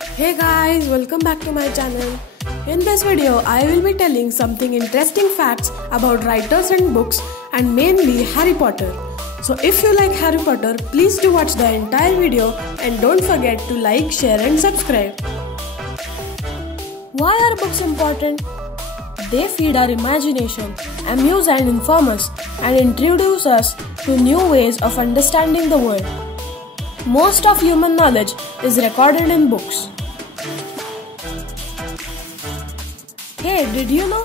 Hey guys, welcome back to my channel. In this video, I will be telling something interesting facts about writers and books and mainly Harry Potter. So if you like Harry Potter, please do watch the entire video and don't forget to like, share and subscribe. Why are books important? They feed our imagination, amuse and inform us, and introduce us to new ways of understanding the world. Most of human knowledge is recorded in books. Hey, did you know?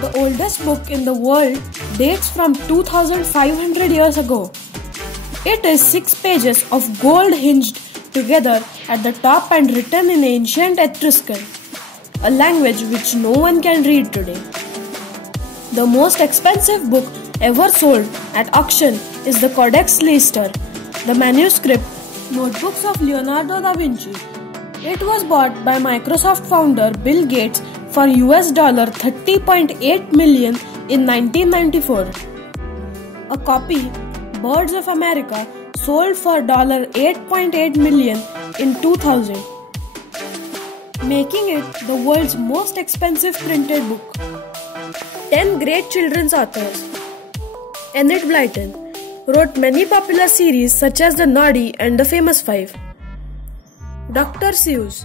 The oldest book in the world dates from 2500 years ago. It is 6 pages of gold hinged together at the top and written in ancient Etruscan, a language which no one can read today. The most expensive book ever sold at auction is the Codex Leicester, the manuscript notebooks of Leonardo da Vinci. It was bought by Microsoft founder Bill Gates for $30.8 million in 1994. A copy, Birds of America, sold for $8.8 million in 2000, making it the world's most expensive printed book. 10 great children's authors. Enid Blyton wrote many popular series such as The Naughty and The Famous Five. Dr. Seuss,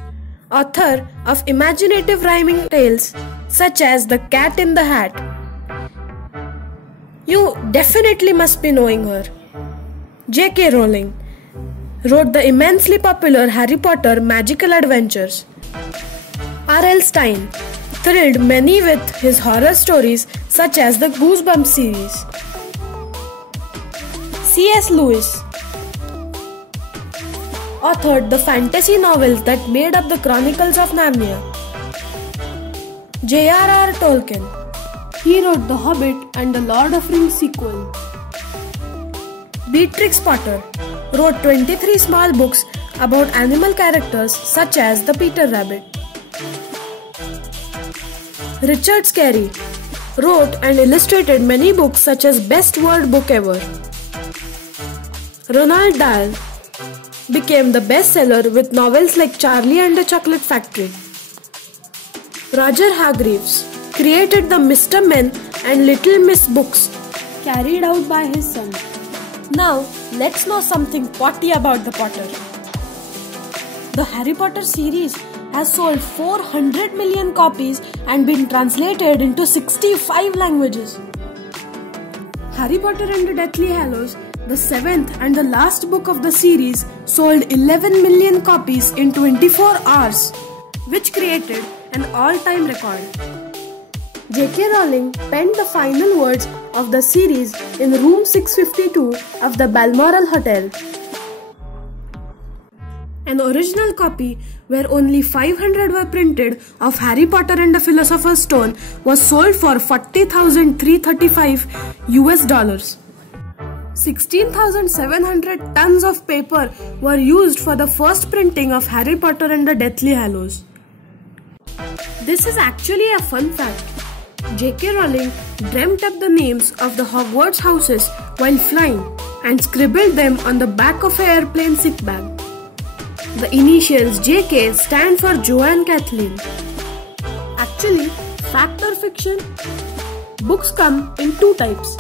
author of imaginative rhyming tales such as The Cat in the Hat. You definitely must be knowing her. J.K. Rowling wrote the immensely popular Harry Potter Magical Adventures. R.L. Stine thrilled many with his horror stories such as the Goosebumps series. C.S. Lewis authored the fantasy novels that made up the Chronicles of Narnia. J.R.R. Tolkien, he wrote The Hobbit and the Lord of Rings sequel. Beatrix Potter wrote 23 small books about animal characters such as the Peter Rabbit. Richard Scarry wrote and illustrated many books such as Best Word Book Ever. Roald Dahl became the bestseller with novels like Charlie and the Chocolate Factory. Roger Hargreaves created the Mr. Men and Little Miss books carried out by his son. Now, let's know something potty about the Potter. The Harry Potter series has sold 400 million copies and been translated into 65 languages. Harry Potter and the Deathly Hallows, the 7th and the last book of the series, sold 11 million copies in 24 hours, which created an all-time record. J.K. Rowling penned the final words of the series in room 652 of the Balmoral Hotel. An original copy, where only 500 were printed, of Harry Potter and the Philosopher's Stone was sold for $40,335 US. 16,700 tons of paper were used for the first printing of Harry Potter and the Deathly Hallows. This is actually a fun fact. J.K. Rowling dreamt up the names of the Hogwarts houses while flying and scribbled them on the back of an airplane sick bag. The initials J.K. stand for Joanne Kathleen. Actually, fact or fiction? Books come in two types.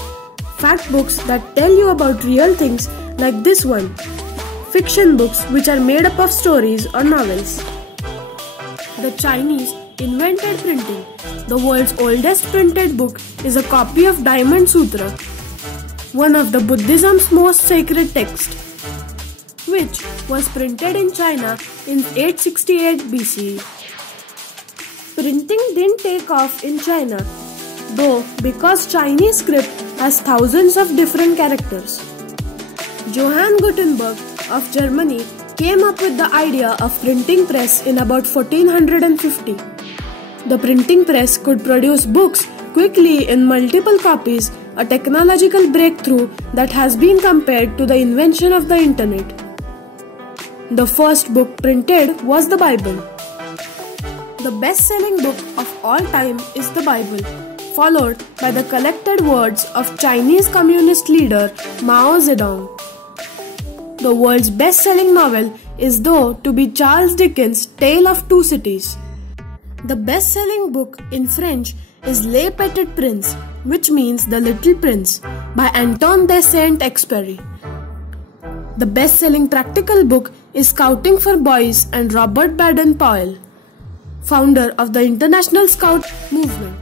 Fact books that tell you about real things like this one. Fiction books which are made up of stories or novels. The Chinese invented printing. The world's oldest printed book is a copy of Diamond Sutra, one of the Buddhism's most sacred texts, which was printed in China in 868 BCE. Printing didn't take off in China, though, because Chinese script has thousands of different characters. Johann Gutenberg of Germany came up with the idea of printing press in about 1450. The printing press could produce books quickly in multiple copies, a technological breakthrough that has been compared to the invention of the internet. The first book printed was the Bible. The best-selling book of all time is the Bible, followed by the collected words of Chinese Communist leader Mao Zedong. The world's best-selling novel is thought to be Charles Dickens' Tale of Two Cities. The best-selling book in French is Le Petit Prince, which means The Little Prince, by Antoine de Saint-Exupéry. The best-selling practical book is Scouting for Boys and Robert Baden-Powell, founder of the International Scout Movement.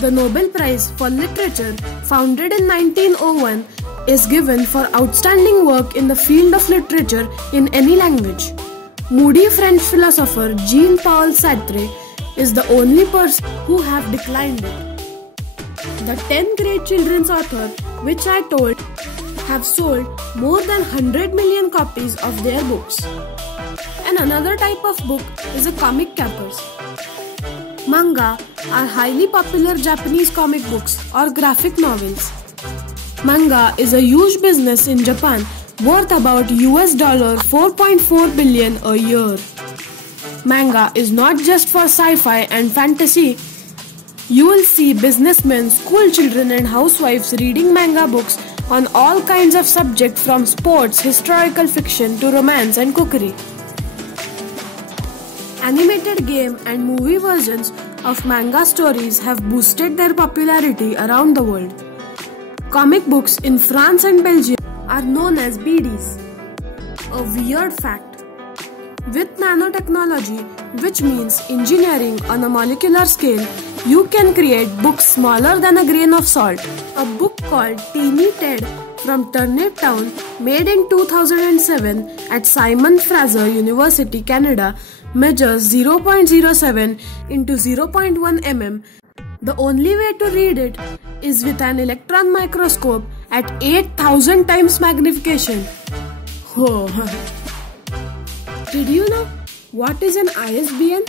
The Nobel Prize for Literature, founded in 1901, is given for outstanding work in the field of literature in any language. Moody French philosopher Jean-Paul Sartre is the only person who have declined it. The 10 great children's authors which I told have sold more than 100 million copies of their books. And another type of book is a comic cappers. Manga are highly popular Japanese comic books or graphic novels. Manga is a huge business in Japan, worth about $4.4 billion a year. Manga is not just for sci-fi and fantasy. You will see businessmen, school children and housewives reading manga books on all kinds of subjects from sports, historical fiction to romance and cookery. Animated game and movie versions of manga stories have boosted their popularity around the world. Comic books in France and Belgium are known as BDs. A weird fact: with nanotechnology, which means engineering on a molecular scale, you can create books smaller than a grain of salt. A book called Teeny Ted from Turnip Town, made in 2007 at Simon Fraser University, Canada, measures 0.07 into 0.1 mm. The only way to read it is with an electron microscope at 8,000 times magnification. Oh. Did you know what is an ISBN?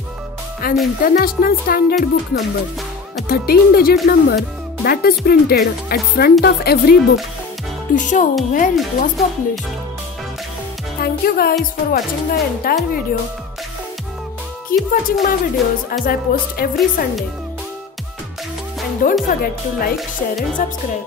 An International Standard Book Number, a 13-digit number that is printed at front of every book to show where it was published. Thank you guys for watching the entire video. Keep watching my videos as I post every Sunday. And don't forget to like, share and subscribe.